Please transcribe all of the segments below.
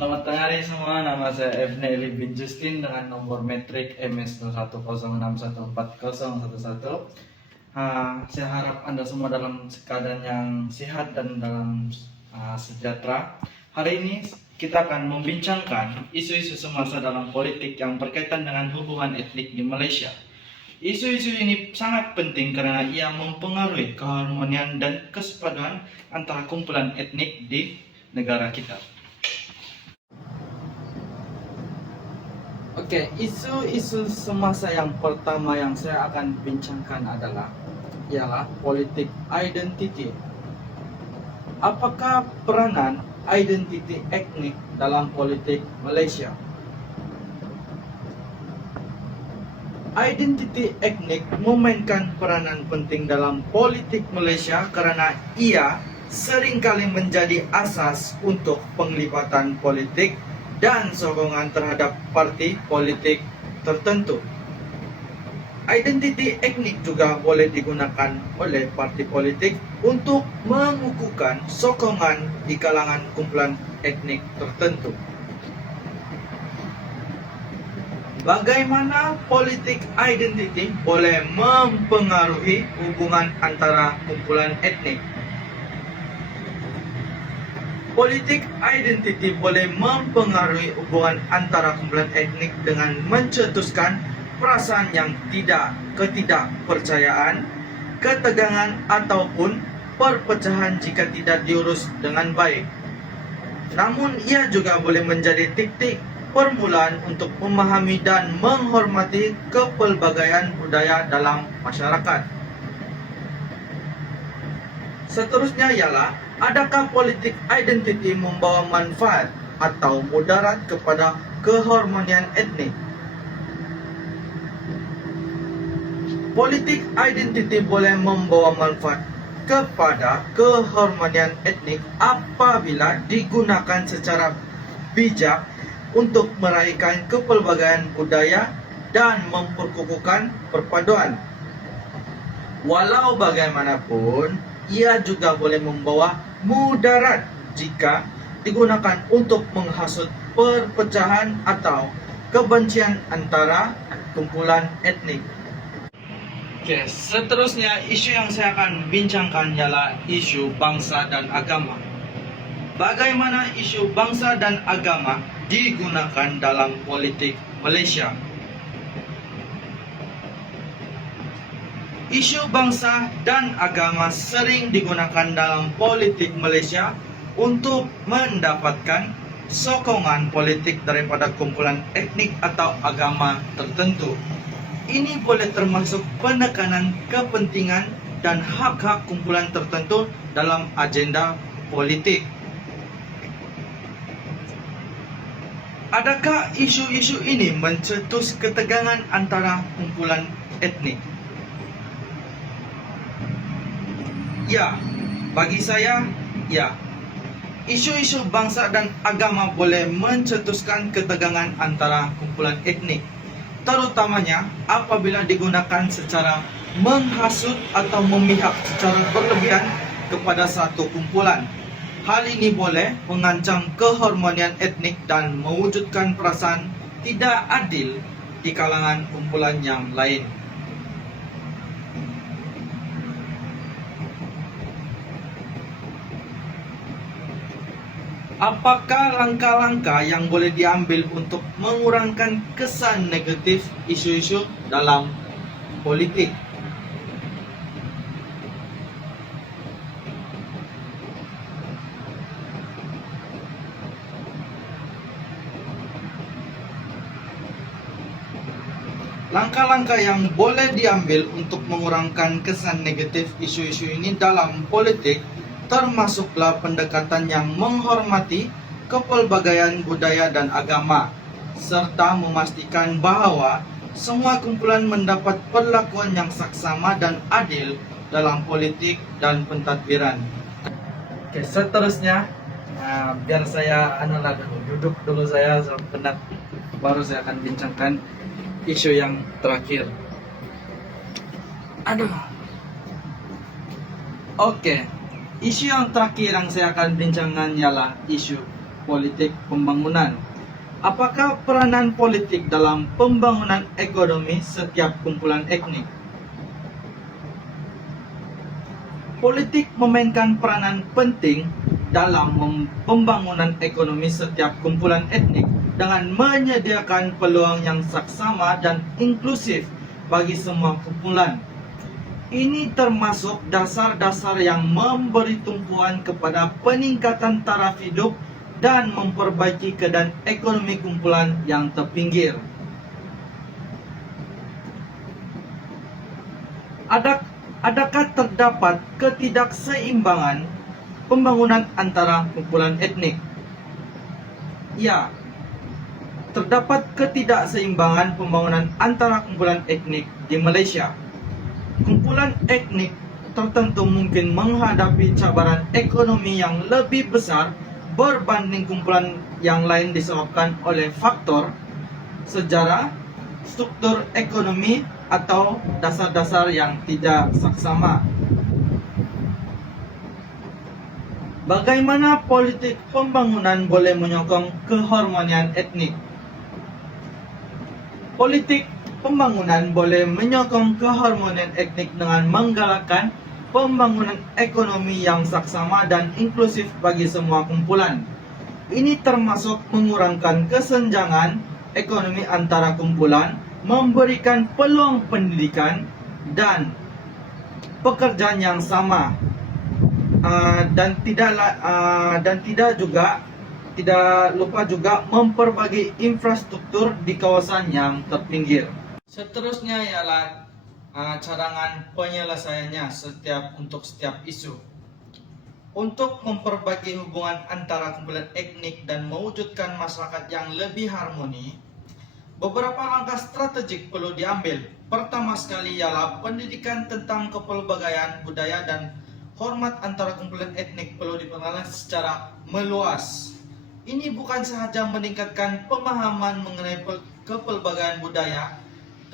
Selamat tengah hari semua, nama saya Evne Eli bin Justin dengan nomor metrik MS0106140011. Saya harap Anda semua dalam keadaan yang sehat dan dalam sejahtera. Hari ini kita akan membincangkan isu-isu semasa dalam politik yang berkaitan dengan hubungan etnik di Malaysia. Isu-isu ini sangat penting karena ia mempengaruhi keharmonian dan kesepaduan antara kumpulan etnik di negara kita. Oke, isu-isu semasa yang pertama yang saya akan bincangkan ialah politik identity. Apakah peranan identiti etnik dalam politik Malaysia? Identiti etnik memainkan peranan penting dalam politik Malaysia karena ia seringkali menjadi asas untuk penglibatan politik dan sokongan terhadap parti politik tertentu. Identiti etnik juga boleh digunakan oleh parti politik untuk mengukuhkan sokongan di kalangan kumpulan etnik tertentu. Bagaimana politik identiti boleh mempengaruhi hubungan antara kumpulan etnik? Politik identiti boleh mempengaruhi hubungan antara kumpulan etnik dengan mencetuskan perasaan yang ketidakpercayaan, ketegangan ataupun perpecahan jika tidak diurus dengan baik. Namun ia juga boleh menjadi titik permulaan untuk memahami dan menghormati kepelbagaian budaya dalam masyarakat. Seterusnya ialah, adakah politik identiti membawa manfaat atau mudarat kepada keharmonian etnik? Politik identiti boleh membawa manfaat kepada keharmonian etnik apabila digunakan secara bijak untuk meraihkan kepelbagaian budaya dan memperkukuhkan perpaduan. Walau bagaimanapun, ia juga boleh membawa mudarat jika digunakan untuk menghasut perpecahan atau kebencian antara kumpulan etnik. Oke, seterusnya isu yang saya akan bincangkan ialah isu bangsa dan agama. Bagaimana isu bangsa dan agama digunakan dalam politik Malaysia? Isu bangsa dan agama sering digunakan dalam politik Malaysia untuk mendapatkan sokongan politik daripada kumpulan etnik atau agama tertentu. Ini boleh termasuk penekanan kepentingan dan hak-hak kumpulan tertentu dalam agenda politik. Adakah isu-isu ini mencetus ketegangan antara kumpulan etnik? Ya, bagi saya, ya. Isu-isu bangsa dan agama boleh mencetuskan ketegangan antara kumpulan etnik, terutamanya apabila digunakan secara menghasut atau memihak secara berlebihan kepada satu kumpulan. Hal ini boleh mengancam keharmonian etnik dan mewujudkan perasaan tidak adil di kalangan kumpulan yang lain. Apakah langkah-langkah yang boleh diambil untuk mengurangkan kesan negatif isu-isu dalam politik? Langkah-langkah yang boleh diambil untuk mengurangkan kesan negatif isu-isu ini dalam politik termasuklah pendekatan yang menghormati kepelbagaian budaya dan agama, serta memastikan bahawa semua kumpulan mendapat perlakuan yang saksama dan adil dalam politik dan pentadbiran. Oke, seterusnya biar saya duduk dulu, saya penat, baru saya akan bincangkan isu yang terakhir. Oke. Isu yang terakhir yang saya akan bincangkan ialah isu politik pembangunan. Apakah peranan politik dalam pembangunan ekonomi setiap kumpulan etnik? Politik memainkan peranan penting dalam pembangunan ekonomi setiap kumpulan etnik dengan menyediakan peluang yang saksama dan inklusif bagi semua kumpulan. Ini termasuk dasar-dasar yang memberi tumpuan kepada peningkatan taraf hidup dan memperbaiki keadaan ekonomi kumpulan yang terpinggir. Adakah terdapat ketidakseimbangan pembangunan antara kumpulan etnik? Ya, terdapat ketidakseimbangan pembangunan antara kumpulan etnik di Malaysia. Kumpulan etnik tertentu mungkin menghadapi cabaran ekonomi yang lebih besar berbanding kumpulan yang lain disebabkan oleh faktor sejarah, struktur ekonomi, atau dasar-dasar yang tidak saksama. Bagaimana politik pembangunan boleh menyokong keharmonian etnik? Politik pembangunan boleh menyokong keharmonian etnik dengan menggalakkan pembangunan ekonomi yang saksama dan inklusif bagi semua kumpulan. Ini termasuk mengurangkan kesenjangan ekonomi antara kumpulan, memberikan peluang pendidikan dan pekerjaan yang sama, dan tidak lupa juga memperbaiki infrastruktur di kawasan yang terpinggir. Seterusnya ialah cadangan penyelesaiannya untuk setiap isu. Untuk memperbaiki hubungan antara kumpulan etnik dan mewujudkan masyarakat yang lebih harmoni, beberapa langkah strategik perlu diambil. Pertama sekali ialah pendidikan tentang kepelbagaian budaya dan hormat antara kumpulan etnik perlu diperkenalkan secara meluas. Ini bukan sahaja meningkatkan pemahaman mengenai kepelbagaian budaya,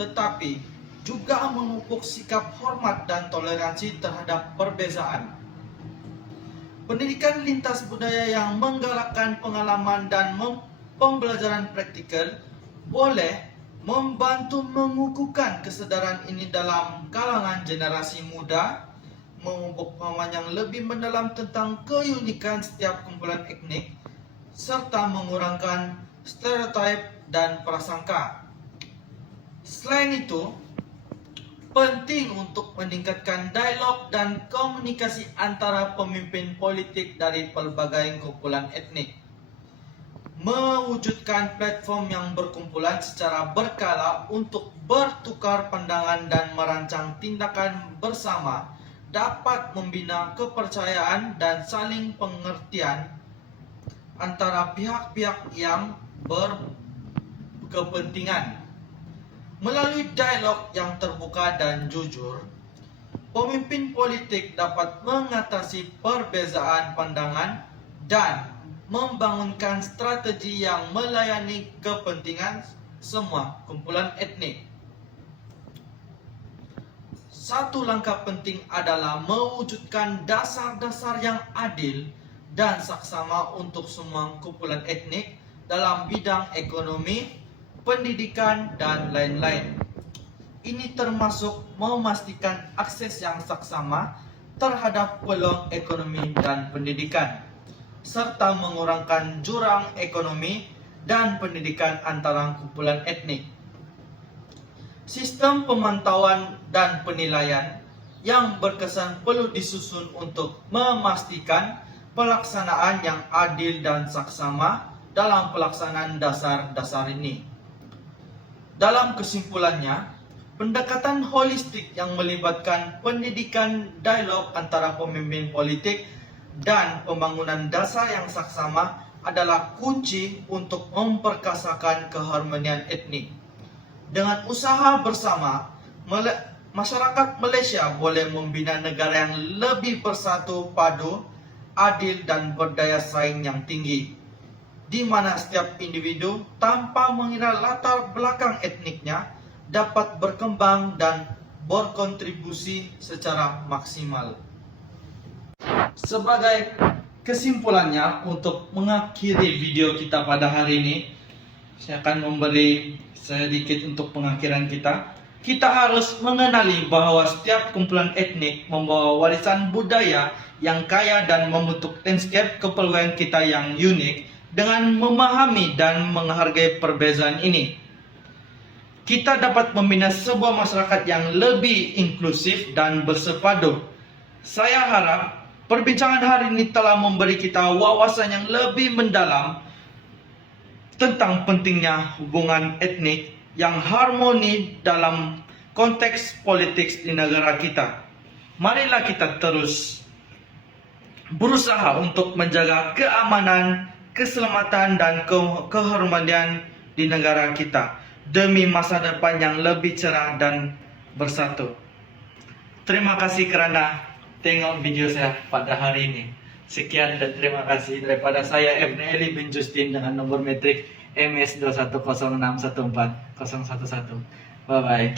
tetapi juga memupuk sikap hormat dan toleransi terhadap perbezaan. Pendidikan lintas budaya yang menggalakkan pengalaman dan pembelajaran praktikal boleh membantu mengukuhkan kesadaran ini dalam kalangan generasi muda, memupuk pemahaman yang lebih mendalam tentang keunikan setiap kumpulan etnik, serta mengurangkan stereotip dan prasangka. Selain itu, penting untuk meningkatkan dialog dan komunikasi antara pemimpin politik dari pelbagai kumpulan etnik. Mewujudkan platform yang berkumpulan secara berkala untuk bertukar pandangan dan merancang tindakan bersama dapat membina kepercayaan dan saling pengertian antara pihak-pihak yang berkepentingan. Melalui dialog yang terbuka dan jujur, pemimpin politik dapat mengatasi perbezaan pandangan dan membangunkan strategi yang melayani kepentingan semua kumpulan etnik. Satu langkah penting adalah mewujudkan dasar-dasar yang adil dan saksama untuk semua kumpulan etnik dalam bidang ekonomi, pendidikan, dan lain-lain. Ini termasuk memastikan akses yang saksama terhadap peluang ekonomi dan pendidikan, serta mengurangkan jurang ekonomi dan pendidikan antara kumpulan etnik. Sistem pemantauan dan penilaian yang berkesan perlu disusun untuk memastikan pelaksanaan yang adil dan saksama dalam pelaksanaan dasar-dasar ini. Dalam kesimpulannya, pendekatan holistik yang melibatkan pendidikan, dialog antara pemimpin politik, dan pembangunan dasar yang saksama adalah kunci untuk memperkasakan keharmonian etnik. Dengan usaha bersama, masyarakat Malaysia boleh membina negara yang lebih bersatu padu, adil, dan berdaya saing yang tinggi, di mana setiap individu tanpa mengira latar belakang etniknya dapat berkembang dan berkontribusi secara maksimal. Sebagai Kesimpulannya, untuk mengakhiri video kita pada hari ini, saya akan memberi sedikit untuk pengakhiran kita. Kita harus mengenali bahwa setiap kumpulan etnik membawa warisan budaya yang kaya dan membentuk landscape kepulauan kita yang unik. Dengan memahami dan menghargai perbezaan ini, kita dapat membina sebuah masyarakat yang lebih inklusif dan bersepadu. Saya harap perbincangan hari ini telah memberi kita wawasan yang lebih mendalam tentang pentingnya hubungan etnik yang harmoni dalam konteks politik di negara kita. Marilah kita terus berusaha untuk menjaga keamanan, keselamatan, dan kehormatan di negara kita demi masa depan yang lebih cerah dan bersatu. Terima kasih kerana tengok video saya pada hari ini. Sekian dan terima kasih daripada saya Ibn Eli bin Justin dengan nomor metrik MS 210614011. Bye bye.